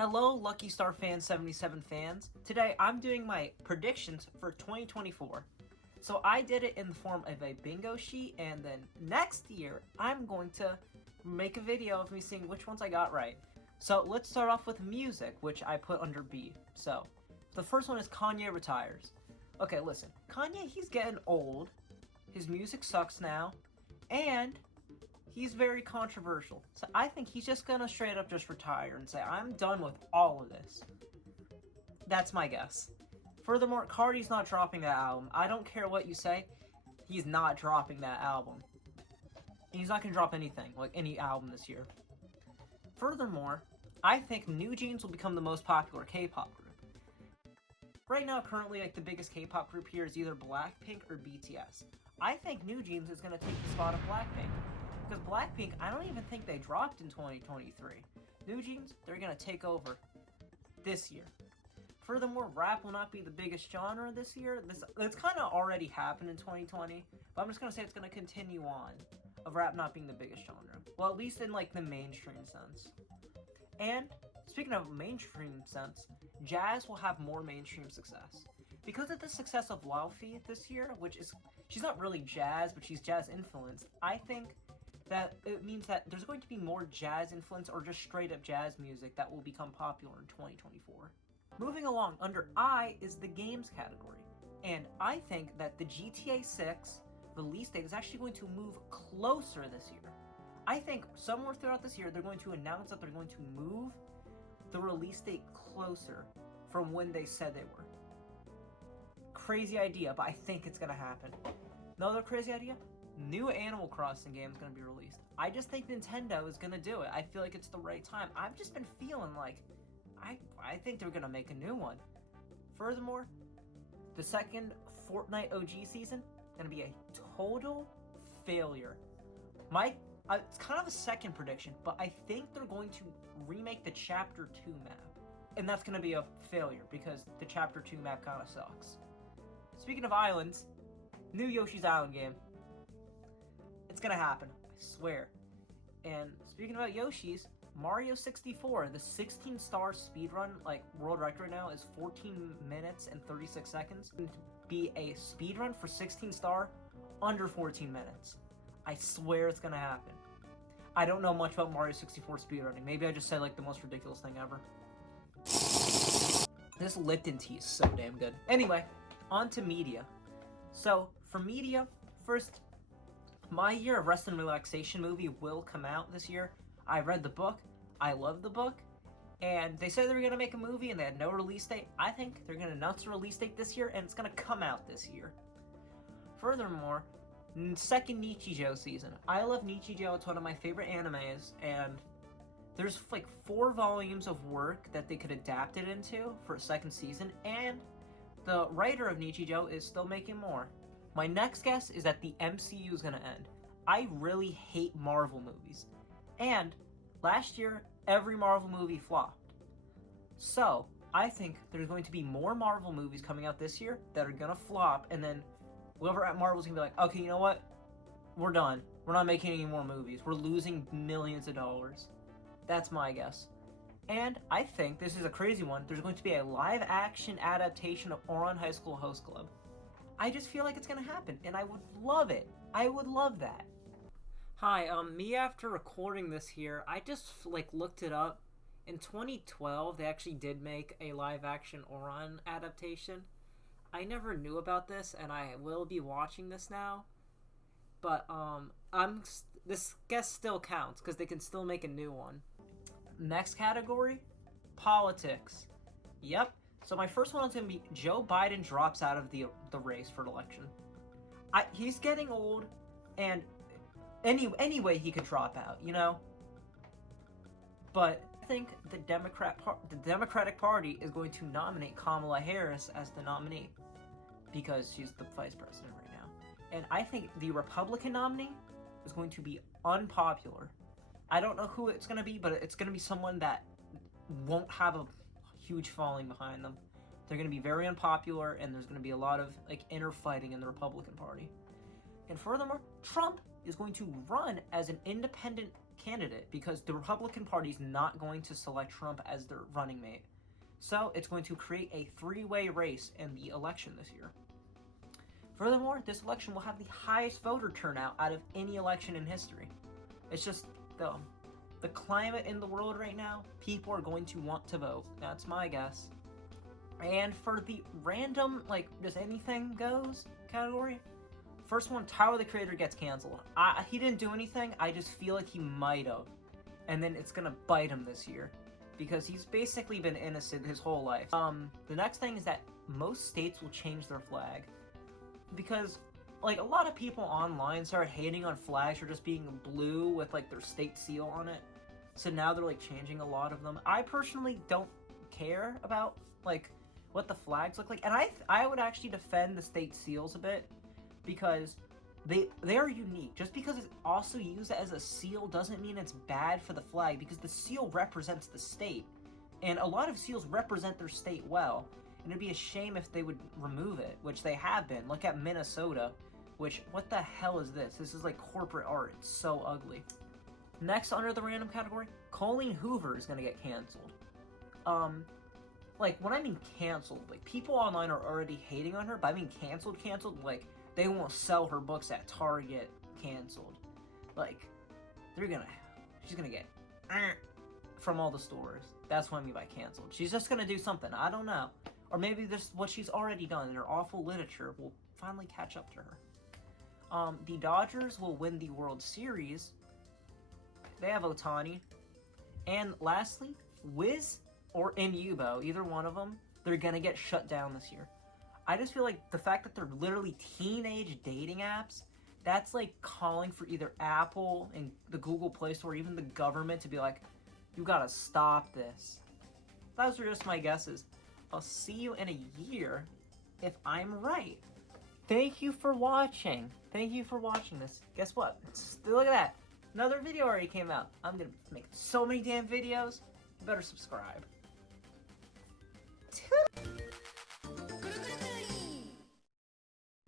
Hello, Lucky Star Fan 77 fans. Today I'm doing my predictions for 2024. So I did it in the form of a bingo sheet, and then next year I'm going to make a video of me seeing which ones I got right. So let's start off with music, which I put under B. So the first one is Kanye retires. Okay, listen, Kanye, he's getting old. His music sucks now, and he's very controversial. So I think he's just gonna straight up just retire and say, I'm done with all of this. That's my guess. Furthermore, Cardi's not dropping that album. I don't care what you say, he's not dropping that album. He's not gonna drop anything, like any album this year. Furthermore, I think New Jeans will become the most popular K-pop group. Right now, currently, like the biggest K-pop group here is either Blackpink or BTS. I think New Jeans is gonna take the spot of Blackpink. Because Blackpink, I don't even think they dropped in 2023. New Jeans, they're gonna take over this year. Furthermore, rap will not be the biggest genre this year. It's kind of already happened in 2020, but I'm just gonna say it's gonna continue on of rap not being the biggest genre. Well, at least in like the mainstream sense. And speaking of mainstream sense, jazz will have more mainstream success. Because of the success of Laufey this year, which is, she's not really jazz, but she's jazz influenced, I think that it means that there's going to be more jazz influence or just straight up jazz music that will become popular in 2024. Moving along, under I is the games category. And I think that the GTA 6 release date is actually going to move closer this year. I think somewhere throughout this year, they're going to announce that they're going to move the release date closer from when they said they were. Crazy idea, but I think it's gonna happen. Another crazy idea? New Animal Crossing game is going to be released. I just think Nintendo is going to do it. I feel like it's the right time. I've just been feeling like I think they're going to make a new one. Furthermore, the second Fortnite OG season is going to be a total failure. It's kind of a second prediction, but I think they're going to remake the Chapter 2 map. And that's going to be a failure because the Chapter 2 map kind of sucks. Speaking of islands, new Yoshi's Island game. It's gonna happen, I swear. And speaking about Yoshi's, Mario 64, the 16-star speedrun, like world record right now, is 14 minutes and 36 seconds. To be a speedrun for 16-star under 14 minutes. I swear it's gonna happen. I don't know much about Mario 64 speedrunning. Maybe I just said like the most ridiculous thing ever. This Lipton tea is so damn good. Anyway, on to media. So, for media, first, My Year of Rest and Relaxation movie will come out this year. I read the book. I love the book. And they said they were going to make a movie and they had no release date. I think they're going to announce a release date this year and it's going to come out this year. Furthermore, second Nichijou season. I love Nichijou. It's one of my favorite animes. And there's like 4 volumes of work that they could adapt it into for a second season. And the writer of Nichijou is still making more. My next guess is that the MCU is going to end. I really hate Marvel movies. And last year, every Marvel movie flopped. So, I think there's going to be more Marvel movies coming out this year that are going to flop, and then whoever at Marvel's going to be like, okay, you know what? We're done. We're not making any more movies. We're losing millions of dollars. That's my guess. And I think, this is a crazy one, there's going to be a live-action adaptation of Ouran High School Host Club. I just feel like it's gonna happen, and I would love it. I would love that. Hi, me after recording this here, I just, looked it up. In 2012, they actually did make a live-action Ouran adaptation. I never knew about this, and I will be watching this now. But, this guess still counts, because they can still make a new one. Next category, politics. Yep. So my first one is going to be Joe Biden drops out of the race for election. He's getting old, and anyway he could drop out, you know? But I think the Democratic Party is going to nominate Kamala Harris as the nominee because she's the vice president right now. And I think the Republican nominee is going to be unpopular. I don't know who it's going to be, but it's going to be someone that won't have a huge following behind them. They're going to be very unpopular, and there's going to be a lot of inner fighting in the Republican Party. And furthermore, Trump is going to run as an independent candidate because the Republican Party's not going to select Trump as their running mate. So it's going to create a three-way race in the election this year. Furthermore, this election will have the highest voter turnout out of any election in history. It's just the climate in the world right now, people are going to want to vote. That's my guess. And for the random, like, just anything goes category, first one, Tyler the Creator gets canceled. He didn't do anything, I just feel like he might have. And then it's gonna bite him this year, because he's basically been innocent his whole life. The next thing is that most states will change their flag. Because, like, a lot of people online started hating on flags for just being blue with, like, their state seal on it. So now they're, like, changing a lot of them. I personally don't care about, like, what the flags look like. And I would actually defend the state seals a bit, because they are unique. Just because it's also used as a seal doesn't mean it's bad for the flag, because the seal represents the state. And a lot of seals represent their state well. And it'd be a shame if they would remove it, which they have been. Look at Minnesota, which, what the hell is this? This is like corporate art. It's so ugly. Next, under the random category, Colleen Hoover is gonna get canceled. Like, when I mean canceled, like, people online are already hating on her, but I mean canceled, like, they won't sell her books at Target, canceled. Like, she's gonna get from all the stores. That's what I mean by canceled. She's just gonna do something, I don't know. Or maybe this, what she's already done in her awful literature will finally catch up to her. The Dodgers will win the World Series. They have Ohtani. And lastly, Wiz or Inubo, either one of them, they're gonna get shut down this year. I just feel like the fact that they're literally teenage dating apps, that's like calling for either Apple and the Google Play Store, or even the government, to be like, you gotta stop this. Those are just my guesses. I'll see you in a year if I'm right. Thank you for watching. Thank you for watching this. Guess what? Look at that. Another video already came out. I'm gonna make so many damn videos. You better subscribe.